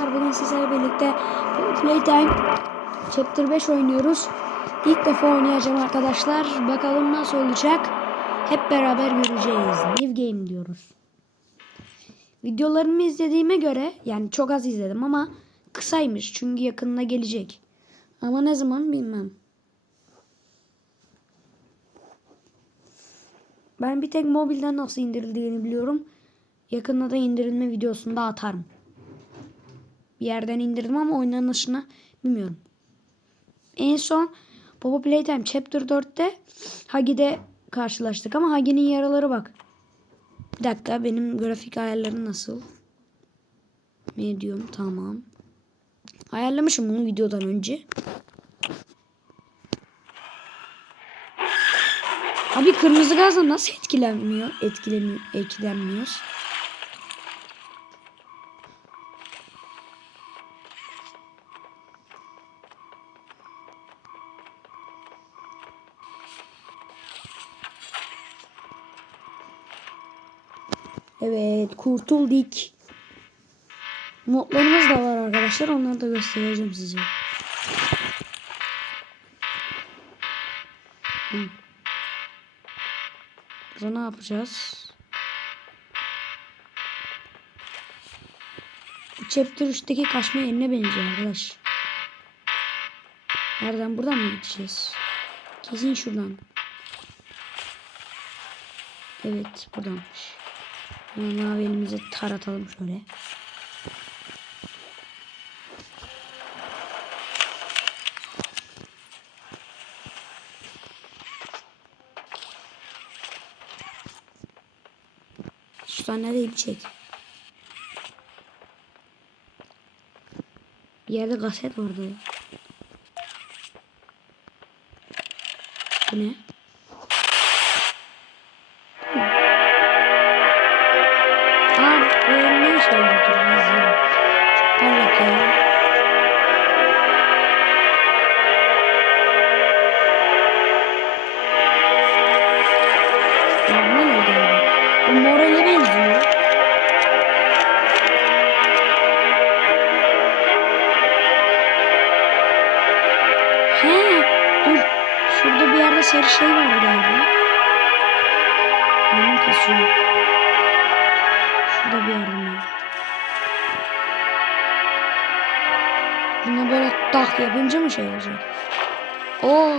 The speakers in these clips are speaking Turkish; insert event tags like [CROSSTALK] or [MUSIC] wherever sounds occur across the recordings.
arkadaşlar bugün sizlerle birlikte Playtime Chapter 5 oynuyoruz. İlk defa oynayacağım arkadaşlar. Bakalım nasıl olacak. Hep beraber göreceğiz. New Game diyoruz. Videolarımı izlediğime göre yani çok az izledim ama kısaymış çünkü yakınına gelecek. Ama ne zaman bilmem. Ben bir tek mobilden nasıl indirildiğini biliyorum. Yakında da indirilme videosunda atarım. Bir yerden indirdim ama oynanışını bilmiyorum. En son Baba Playtime Chapter 4'te Hagi'de karşılaştık ama Hagi'nin yaraları bak. Bir dakika benim grafik ayarları nasıl? Medium tamam. Ayarlamışım bunu videodan önce. Abi kırmızı gazla nasıl etkilenmiyor? Etkilemiyor, etkilenmiyoruz. Evet kurtulduk. Modlarımız da var arkadaşlar. Onları da göstereceğim size. Hı. Burada ne yapacağız? Chapter 3'teki kaçma yerine benziyor arkadaş. Nereden buradan mı gideceğiz? Kesin şuradan. Evet buradanmış. Hemen mavi elimizi taratalım şöyle. Şu sandalyeyi bir çek. Bir yerde kaset vardı. Bu ne? Şey var galiba. Benim kasıyor. Şurada bir yerde mi? Buna böyle tak yapınca mı şey olacak? Oo.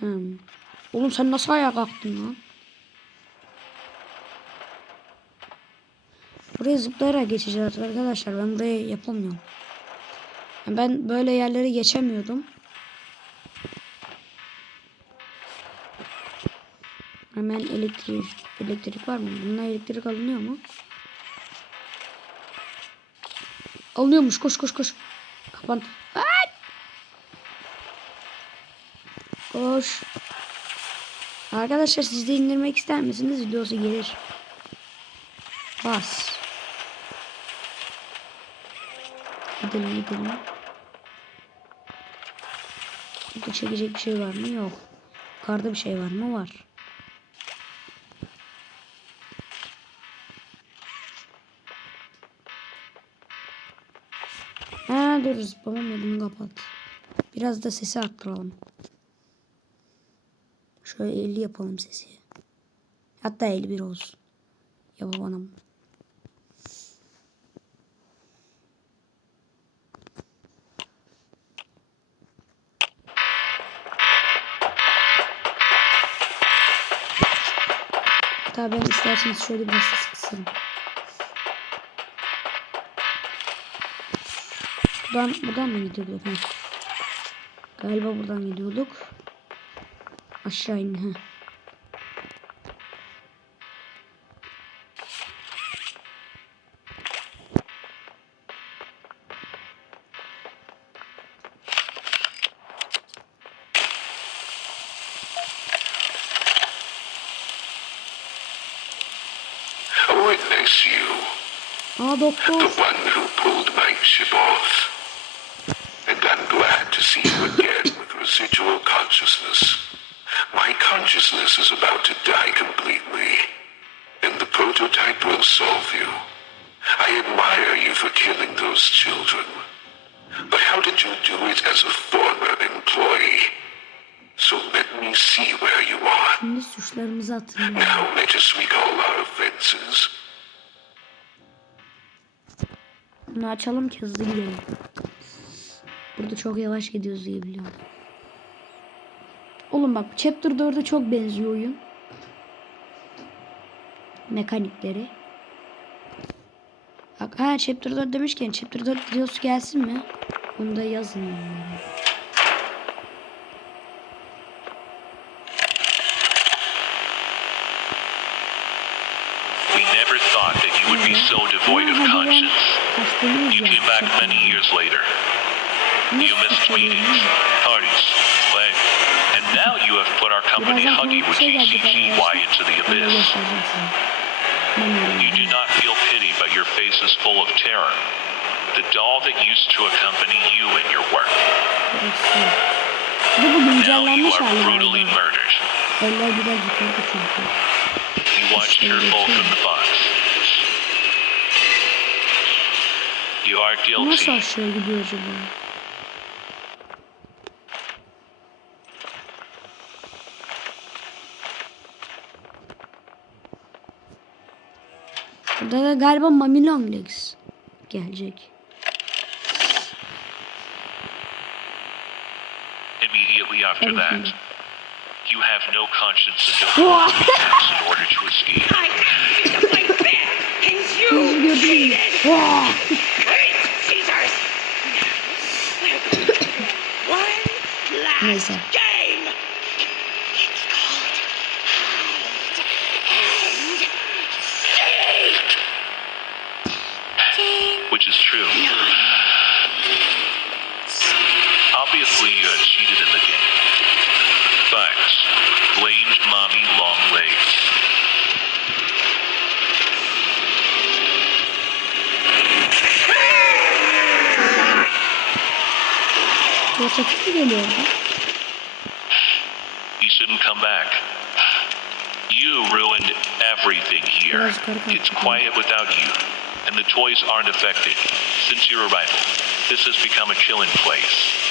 Hmm. Oğlum sen nasıl ayağa kalktın lan? Buraya zıplayarak geçeceğiz arkadaşlar. Ben burayı yapamıyorum. Ben böyle yerleri geçemiyordum. Hemen elektrik elektrik var mı? Bununla elektrik alınıyor mu? Alınıyormuş. Koş koş koş. Kapan. Ay! Koş. Arkadaşlar siz de indirmek ister misiniz? Videosu gelir. Bas. Gidelim gidelim. Burada çekecek bir şey var mı? Yok. Yukarıda bir şey var mı? Var. Ha dur zıplama modunu kapat. Biraz da sesi arttıralım. Şöyle 50 yapalım sesi. Hatta 51 olsun. Ya Hatta ben isterseniz şöyle biraz kısarım. Buradan, buradan mı gidiyorduk? Galiba buradan gidiyorduk. Aşağı in. Ha. Aa doktor. the one who pulled my ship off. And I'm glad to see you again with residual consciousness. My consciousness is about to die completely, and the prototype will solve you. I admire you for killing those children. But how did you do it as a former employee? So let me see where you are. Şimdi suçlarımızı hatırlayalım. Now let us recall our offenses. Bunu açalım ki hızlı gidelim. Burada çok yavaş gidiyoruz diye biliyorum. Oğlum bak Chapter 4'e çok benziyor oyun. Mekanikleri. Bak ha Chapter 4 demişken Chapter 4 videosu gelsin mi? Bunu da yazın yorumlara. So devoid of conscience. You came back many years later. You missed meetings, parties, play, and now you have put our company Huggy with GCGY into the abyss. You do not feel pity, but your face is full of terror. The doll that used to accompany you in your work. Now you are brutally murdered. You watched her fall from the box. You are Bu Nasıl guilty. aşağı gidiyor acaba? Burada da galiba Mami Longlegs gelecek. Immediately after Evet, that, you have no conscience and Whoa. steps in order to [LAUGHS] escape. I asked you to play fair, and you cheated! Neyse. game! It's called Hide and Seek! Which is true. Obviously, you have cheated in the game. Thanks. Blamed mommy long legs. Bu çatık mı geliyor orada? Shouldn't come back. You ruined everything here. Biraz yukarı kalk It's quiet without you, and the toys aren't affected. Since your arrival, this has become a chilling place.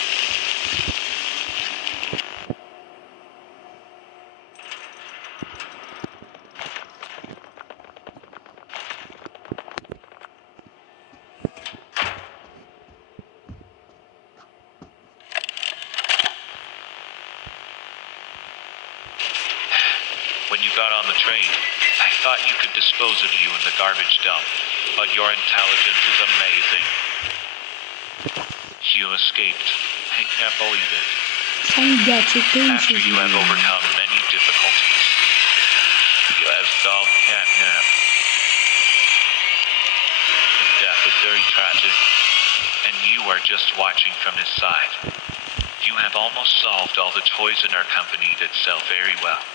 When you got on the train, I thought you could dispose of you in the garbage dump, but your intelligence is amazing. You escaped. I can't believe it. Sen gerçekteymişiz. After you have overcome many difficulties, you have solved catnap. His death is very tragic, and you are just watching from his side. You have almost solved all the toys in our company that sell very well.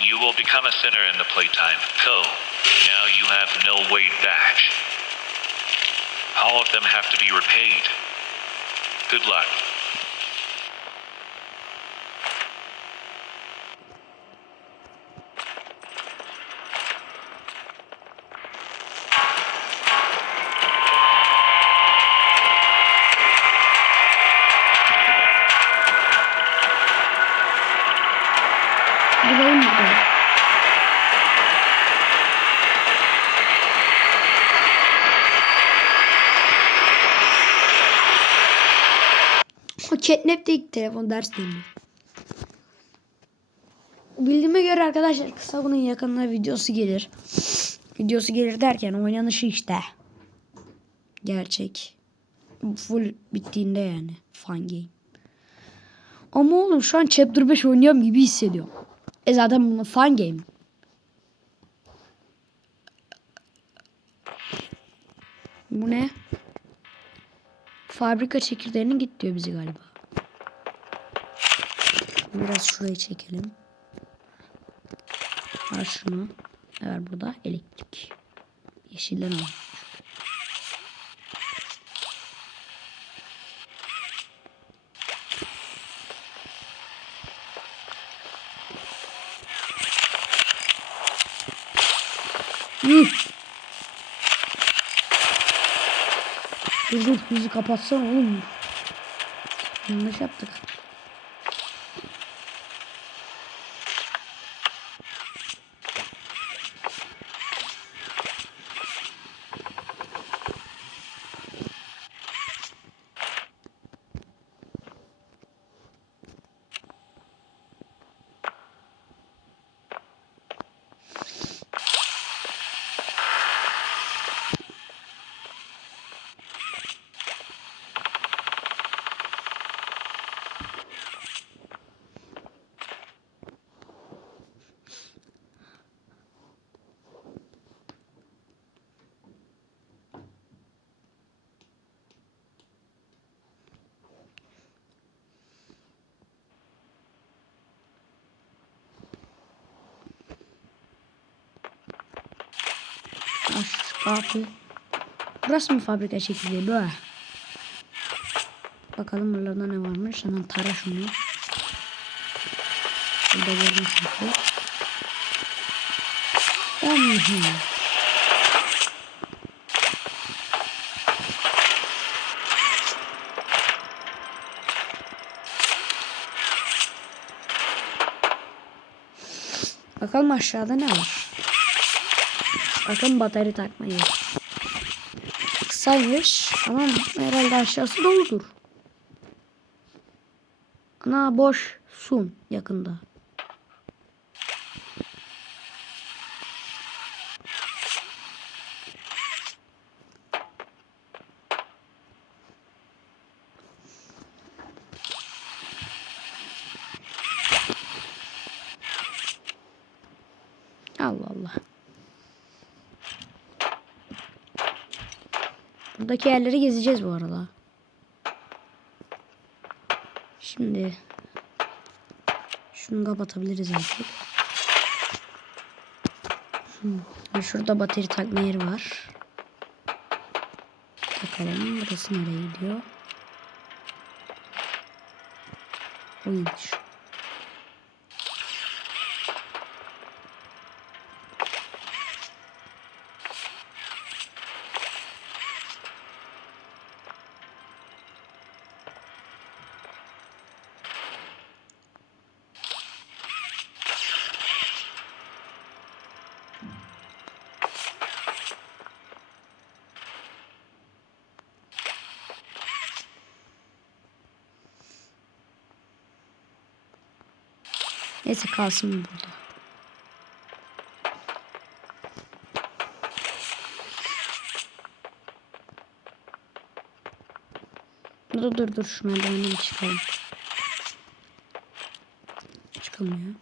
You will become a sinner in the playtime. Go. Now you have no way back. All of them have to be repaid. Good luck. O catnap de ilk telefon ders dinliyor. Bildiğime göre arkadaşlar kısa bunun yakınına videosu gelir. Videosu gelir derken oynanışı işte. Gerçek. Full bittiğinde yani. Fun game. Ama oğlum şu an Chapter 5 oynuyorum gibi hissediyorum. E zaten bu fun game. Bu ne? Fabrika çekirdeğine git diyor bizi galiba. Biraz şuraya çekelim. Var burada? Elektrik. Yeşilden al. Yuh. Dur dur bizi kapatsana oğlum. Yanlış yaptık. Kapı. Burası mı fabrika çekirdeği? Böyle. Bakalım buralarda ne varmış. Hemen tara şunu. Burada gördüm çünkü. Mhm. Bakalım aşağıda ne var. Bakın batarya takmayı. Kısaymış ama herhalde aşağısı doludur. Ana boş sun yakında. Buradaki yerleri gezeceğiz bu arada. Şimdi şunu kapatabiliriz artık. Hmm. Şurada batarya takma yeri var. Takalım. Burası nereye gidiyor? Oyunmuş. Neyse kalsın burada. Dur dur dur şu merdivenden çıkalım. Çıkamıyor.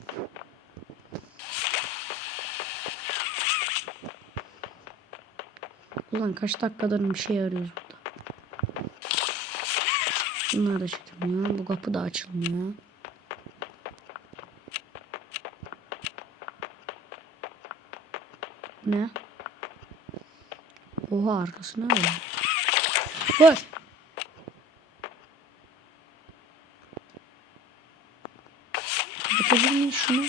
Ulan kaç dakikadır bir şey arıyoruz burada. Bunlar da çıkmıyor. Bu kapı da açılmıyor. Ne? Oha arkasına öyle. Koş. Bakabilir miyiz şunu?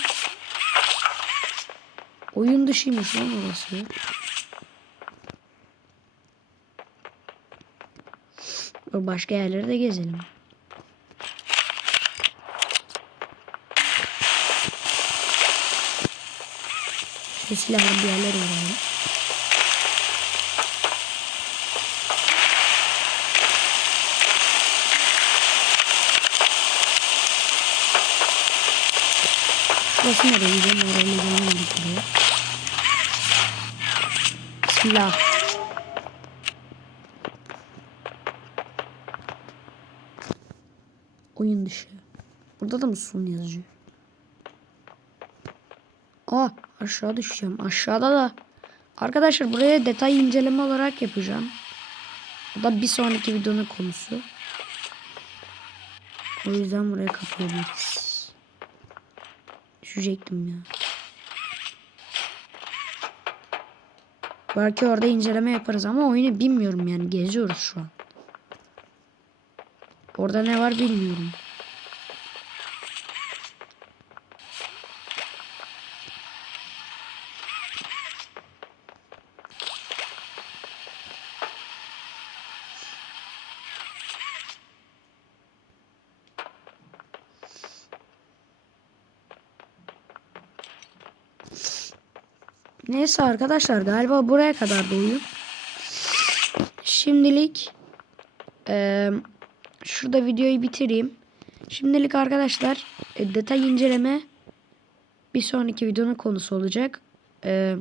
Oyun dışıymış lan orası. Dur Başka yerleri de gezelim. Ve silahlı bir yerler arayalım. Şurası nereye gidiyor? Gidelim buraya. Bismillah. Oyun dışı. Burada da mı sun yazıyor? Aa aşağı düşeceğim. Aşağıda da. Arkadaşlar buraya detay inceleme olarak yapacağım. O da bir sonraki videonun konusu. O yüzden buraya kapayabiliriz. Düşecektim ya. Belki orada inceleme yaparız ama oyunu bilmiyorum yani. Geziyoruz şu an. Orada ne var bilmiyorum. Neyse arkadaşlar galiba buraya kadar da. Şimdilik eee, şurada videoyu bitireyim. Şimdilik arkadaşlar e, detay inceleme bir sonraki videonun konusu olacak. Eee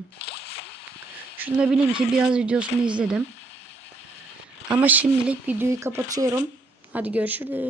şunu da bilin ki biraz videosunu izledim. Ama şimdilik videoyu kapatıyorum. Hadi görüşürüz.